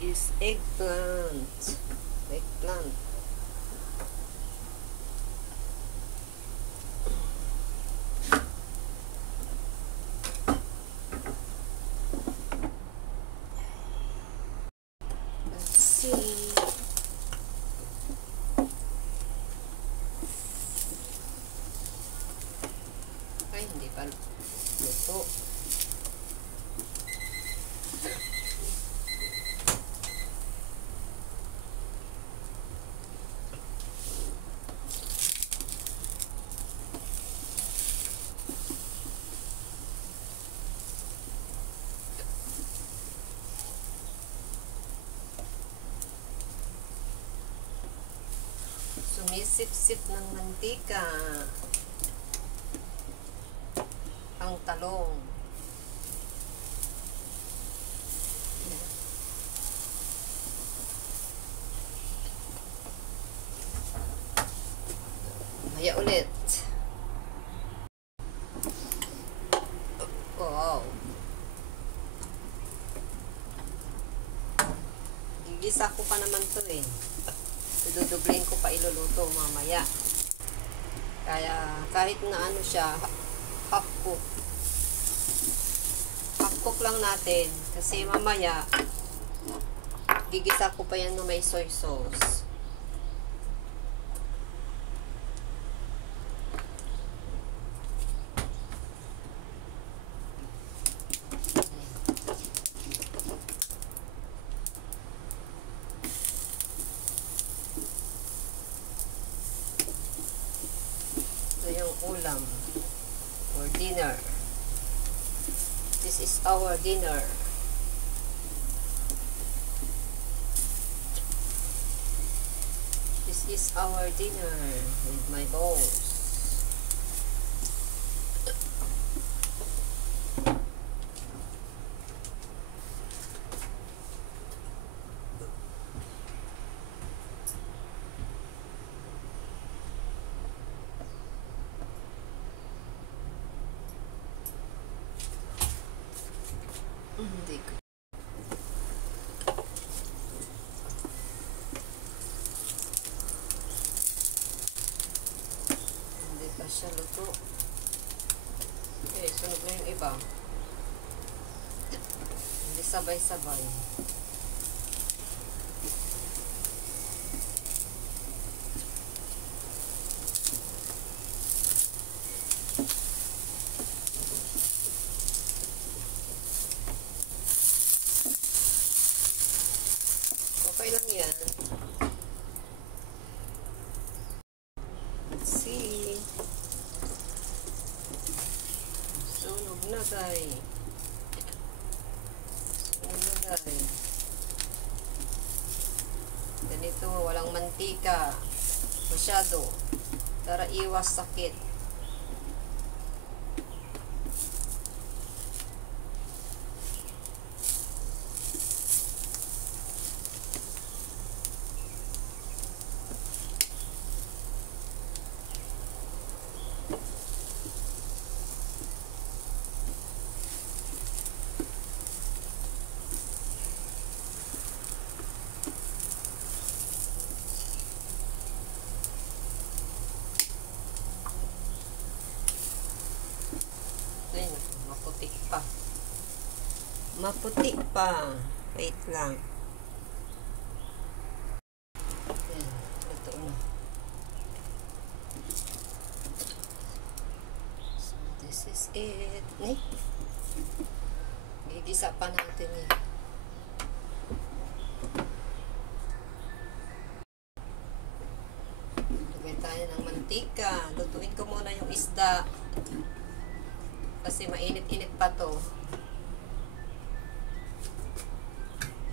is eggplant. Eggplant. Let's see. Ay, hindi pa luto. Sumisip-sip ng mantika ang talong. Maya ulit. Wow. Gigisa ko pa naman to eh. Dudublein ko pa iluluto mamaya. Kaya kahit na ano siya, half cook. Half cook lang natin kasi mamaya gigisa ko pa yan na may soy sauce. Yung ulam for dinner. This is our dinner. This is our dinner with my balls. Hindi ko. Hindi pa siya luto. Okay, sunod na yung iba. Hindi sabay-sabay. Okay lang yan. Let's see. Sunog na guys. Sunog na guys. Ganito, walang mantika. Masyado. Para iwas sakit. Ayun, maputi pa. Maputi pa. Wait lang. Ayan, ito na. So, this is it. Gigisa pa natin eh. Lagay tayo ng mantika. Lutuin ko muna yung isda. Kasi mainit-init pa to.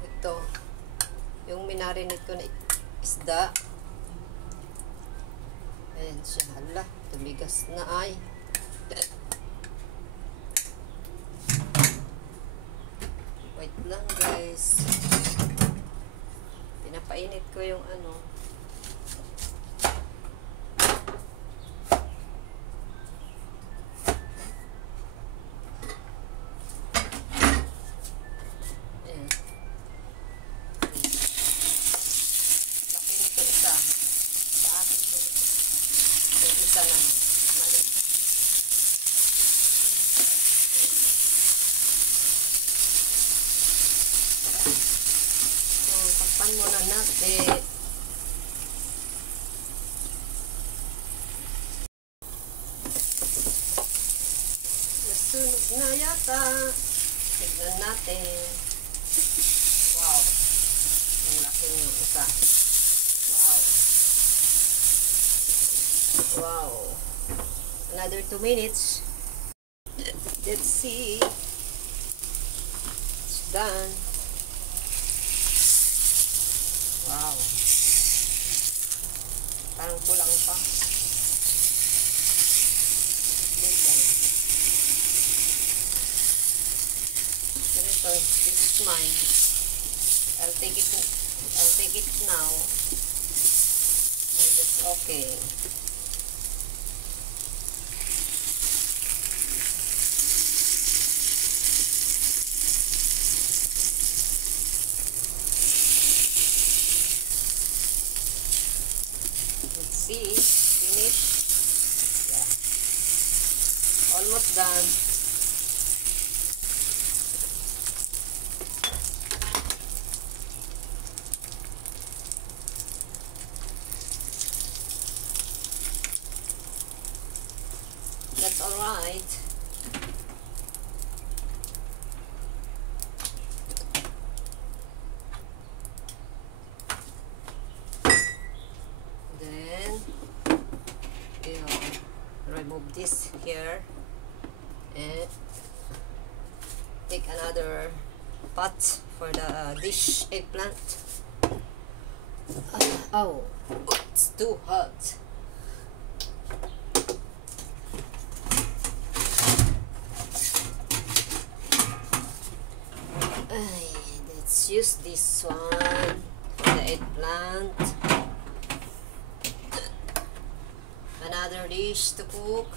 Ito. Yung minarinate ko na isda. Ayan siya. Hala. Tumigas na ay. Wait lang guys. Pinapainit ko yung ano. Takpan muna natin. Nasunog na yata. Tignan natin. Wow. Ang laki ng isa. Wow. Wow. Another 2 minutes. Let's see. It's done. Wow. Parang kulang pa. Ganito. This is mine. I'll take it now. And that's okay. See, finish. Yeah. Almost done. That's all right. Remove this here and take another pot for the dish eggplant. Oh, it's too hot. Let's use this one for the eggplant. Another dish to cook.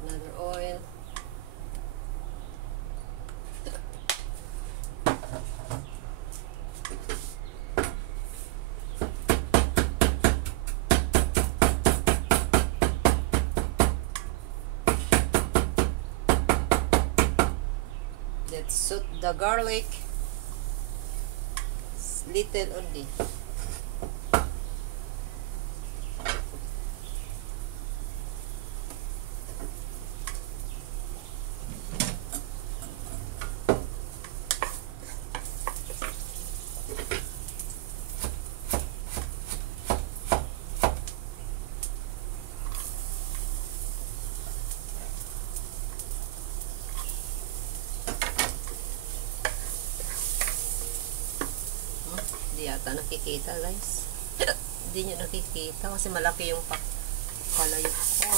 Another oil. Let's soak the garlic. It's little only. Hindi yata nakikita, guys. Hindi nyo nakikita kasi malaki yung palayo ko.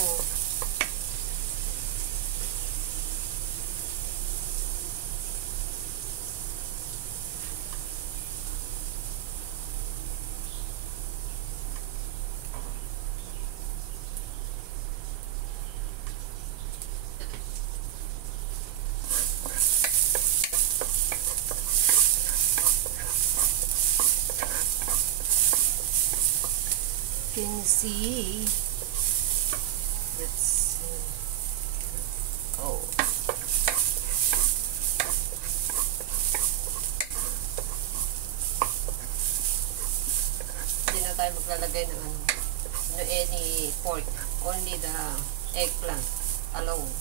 Can you see? That's oh. Hindi na tayo maglalagay ng any pork, only the eggplant alone.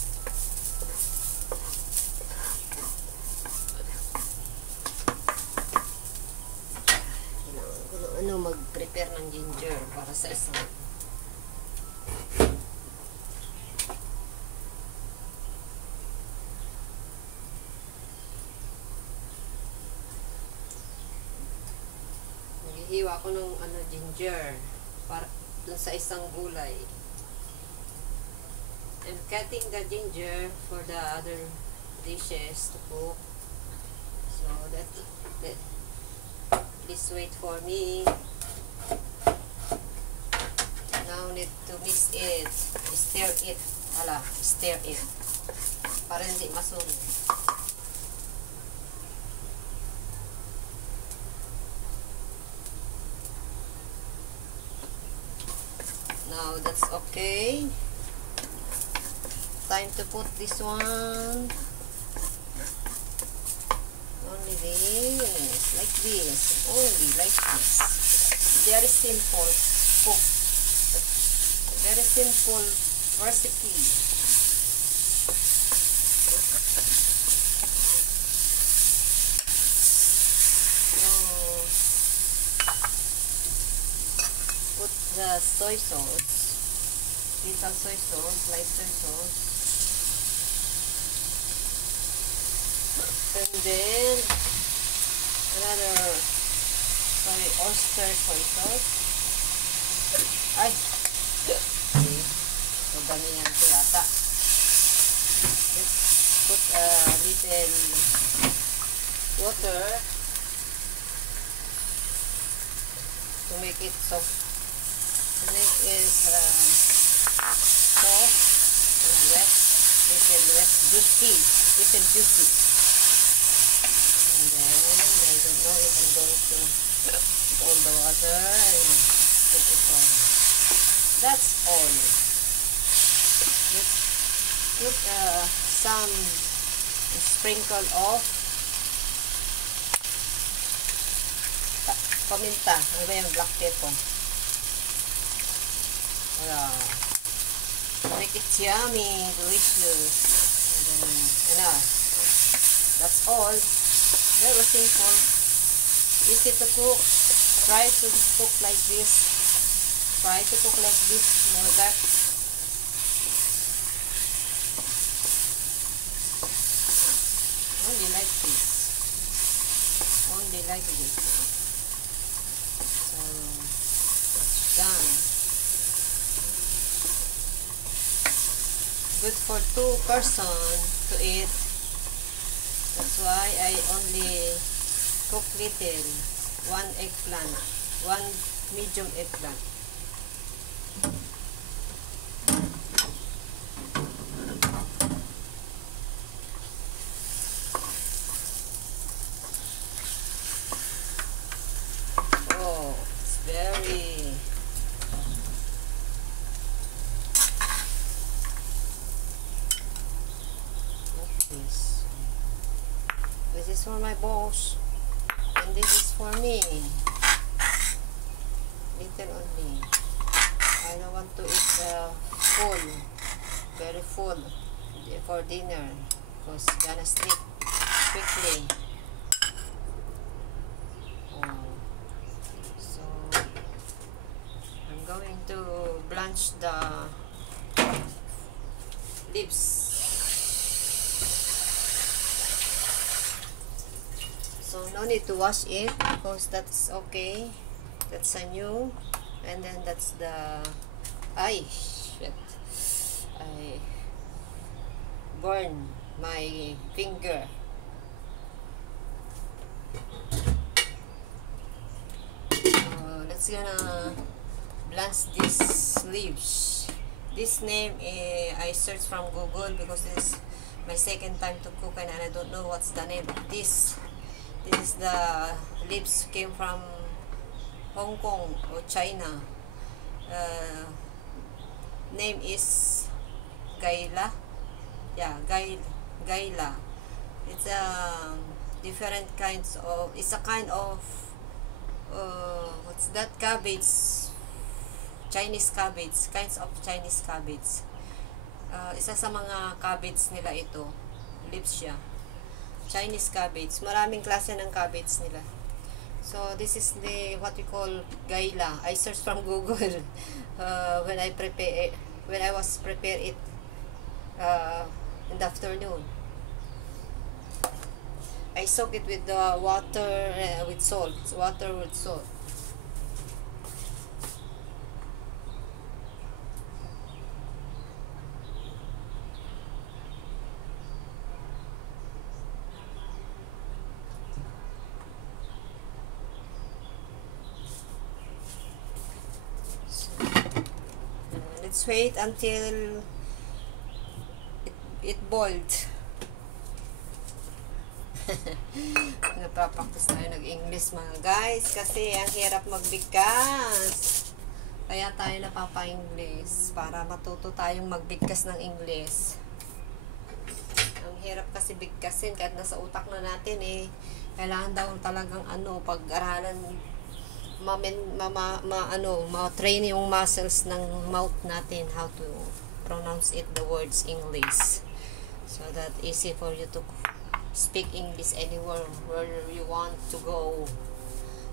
Mag-prepare ng ginger para sa isang Hiwa ko ng ginger para dun sa isang gulay. I'm cutting the ginger for the other dishes to cook. So that please wait for me. Now need to mix it. Stir it. Stir it. Para hindi masunog. Now that's okay. Time to put this one. Only this. Like this. Only like this. Very simple cook. Very simple recipe. Put the soy sauce, little soy sauce, light soy sauce, and then another oyster soy sauce. Ay, magdamihan ko yata. Let's put a little water to make it soft. To make it soft and wet, juicy, little juicy. And then I don't know if I'm going to put all the water and put it on. That's all. Let's put some sprinkle of paminta. Ano ba yung black pepper? Make it yummy, delicious. And then, that's all. Very simple. Easy to cook. Try to cook like this. Try to cook like this. You know that? Only like this. Only like this. So, it's done. Good for 2 persons to eat. That's why I only cook little. 1 eggplant. 1 medium eggplant. Oh, it's very... This is for my boss, and this is for me. Little only. I don't want to eat full, very full for dinner, because gonna sleep quickly. So I'm going to blanch the leaves. So no need to wash it because that's okay. That's a new, and then that's the shit. I burn my finger. Let's gonna blanch these leaves. This name I searched from Google because this is my second time to cook and I don't know what's the name of this. This is the leaves came from Hong Kong or China. Name is Gaila. Yeah, Gaila. It's different kinds of. It's a kind of what's that cabbage? Chinese cabbage. Kinds of Chinese cabbage. Isa sa mga cabbage nila ito. Leaves siya. Chinese cabbage. Maraming klase ng cabbage nila. So, this is the, what we call gaila. I searched from Google when I was prepare it in the afternoon. I soak it with the water with salt. Water with salt. Let's wait until it boiled. Napapaktos tayo nag-English mga guys kasi ang hirap magbigkas. Kaya tayo napapa-English para matuto tayong magbigkas ng English. Ang hirap kasi bigkasin kahit nasa utak na natin eh. Kailangan daw talagang pag-aralan ma-train yung muscles ng mouth natin how to pronounce the words English. So that easy for you to speak English anywhere where you want to go.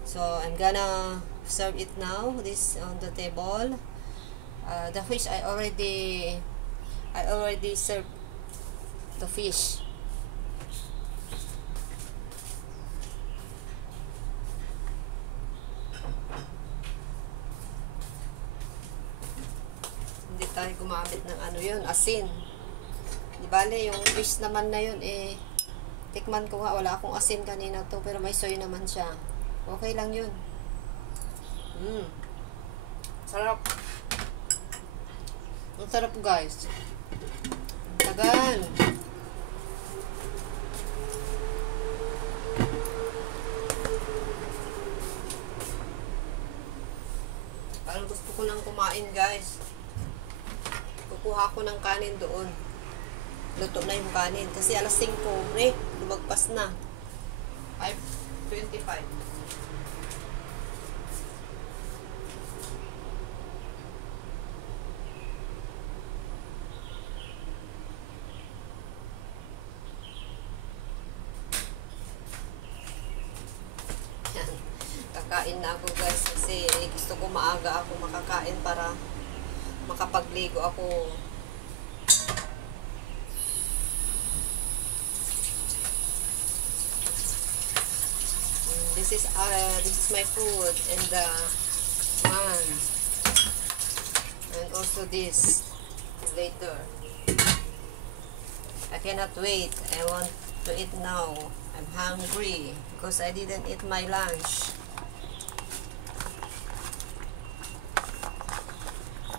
So I'm gonna serve it now. This on the table. The fish I already served the fish. Hindi tayo gumamit ng yun, asin. Di bale, yung fish naman na yun tikman ko nga, wala akong asin kanina to, pero may soy naman siya. Okay lang yun. Sarap. Ang sarap guys. Tagan. Parang gusto ko nang kumain guys. Kukuha ko ng kanin doon. Luto na yung kanin. Kasi alas 5, lumagpas na. 5:25. Kakain na ako guys kasi gusto ko maaga ako makakain para makapagligo ako. This is my food and one and also this later. I cannot wait. I want to eat now. I'm hungry because I didn't eat my lunch.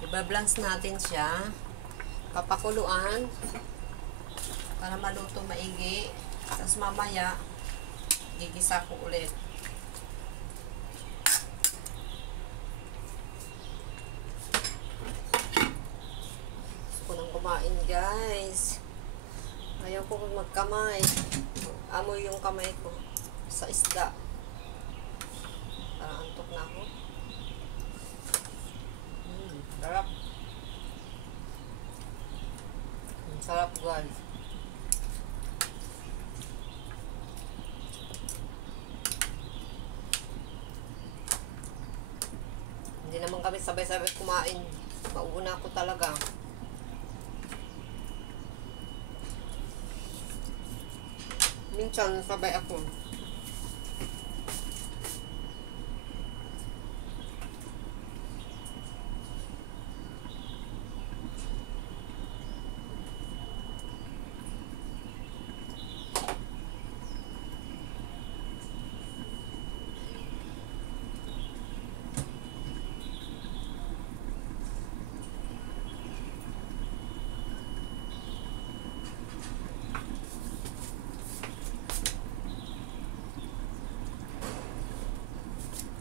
Iba-blanch natin siya. Papakuluan para maluto maigi. Tapos mamaya gigisa ko ulit. Gusto ko nang kumain guys. Ayaw ko magkamay. Amoy yung kamay ko sa isda. Parang antok na ako. Sarap. Sarap guys. Hindi naman kami sabay-sabay kumain. Mauuna ako talaga. Minsan sabay ako.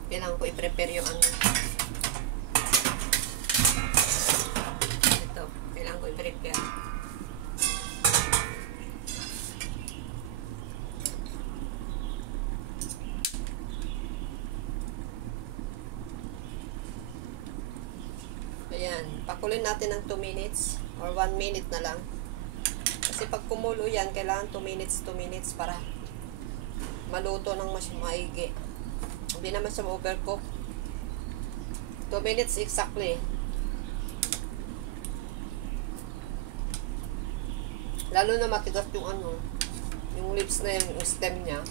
Kailangan ko i-prepare yung ito, kailangan ko i-prepare. Ayan, pakulin natin ng 2 minutes or 1 minute na lang. Kasi pag kumulo yan, kailangan 2 minutes para maluto ng mas maigi. Hindi naman siya ma-overcook. 2 minutes exactly. Lalo na matigas yung yung lips na yung stem niya.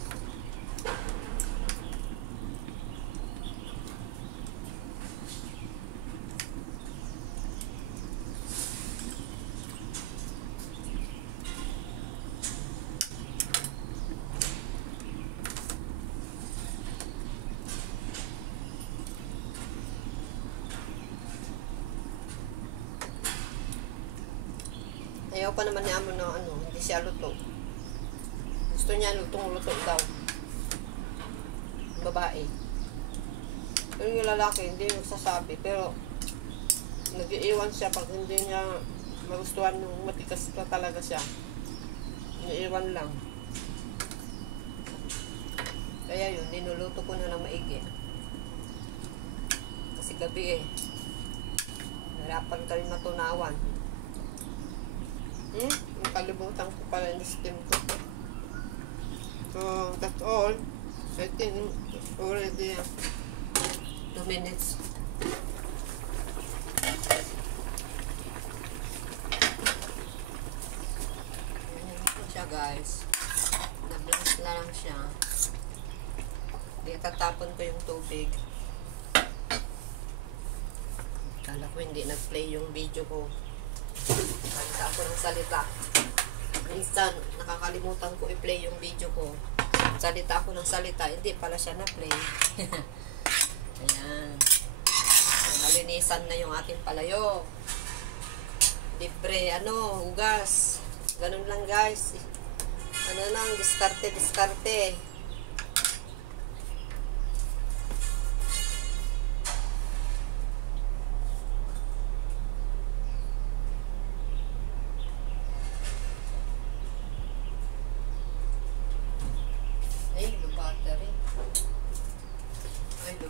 Ayaw pa naman ni Amo na ano, hindi siya luto. Gusto niya lutong-luto daw. Babae. Pero yung lalaki, hindi magsasabi. Pero, nag-iiwan siya pag hindi niya magustuhan yung matikas na talaga siya. Naiiwan lang. Kaya yun, ninuluto ko na ng maigi. Kasi gabi nahirapan ka rin matunawan. Nakalimutan ko pala yung steam ko. So, that's all. I think already 2 minutes. Ganyan po siya, guys. Na-blast na lang siya. Tatapon ko yung tubig. Kala ko hindi nag-play yung video ko. Salita ako ng salita. Minsan, nakakalimutan ko i-play yung video ko. Salita ako ng salita. Hindi pala siya na-play. Ayan. Nalinisan na yung ating palayo. Libre, hugas. Ganun lang, guys. Diskarte.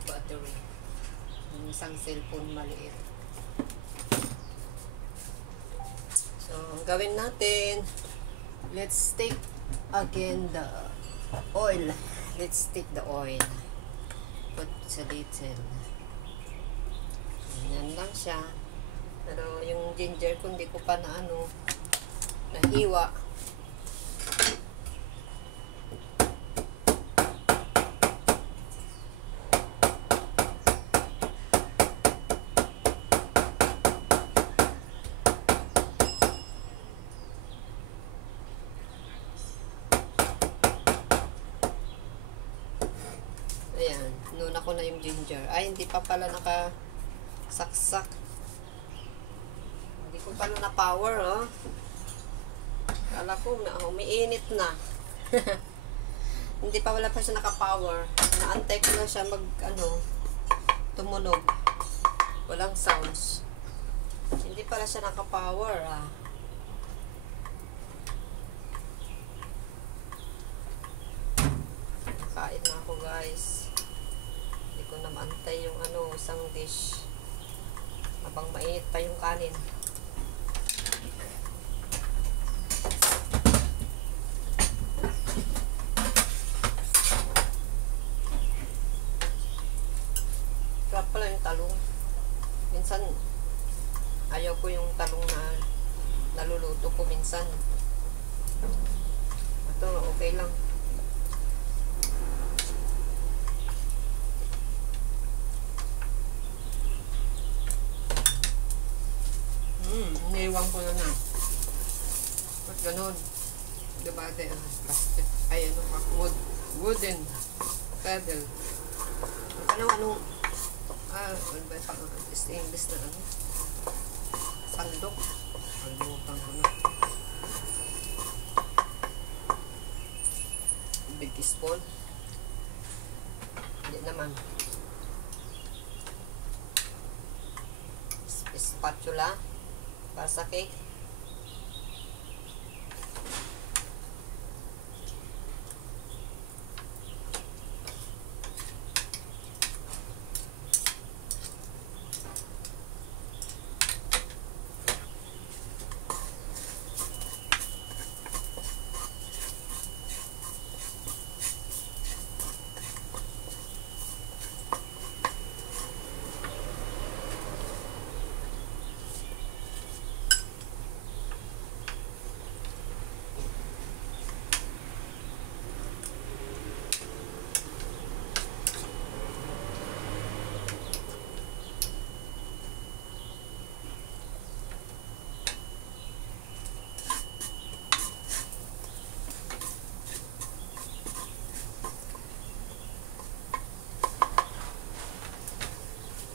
Battery. Yung isang cellphone maliit. So, gawin natin. Let's take again the oil. Let's take the oil. Put a little. Ganyan lang siya. Pero yung ginger ko hindi ko pa nahiwa. Ayan, nuna ko na yung ginger. Ay, hindi pa pala nakasaksak. Hindi ko pala na power, oh. Kala ko, umiinit na. Hindi pa wala pa siya naka-power. Naantay ko na siya tumunog. Walang sounds. Hindi pala siya naka-power, ah. Kain na ako, guys. Hindi ko na maantay yung isang dish. Habang mainit pa yung kanin. Sarap pala yung talong. Minsan, ayaw ko yung talong na naluluto ko minsan. Ito, okay lang. Iniwan ko na. Ba't ganun? Diba, plastic. Ay, wooden pedal. Anong English na sandok. Kalimutan ko na. Big spoon. Hindi naman. Spatula. Para sa cake.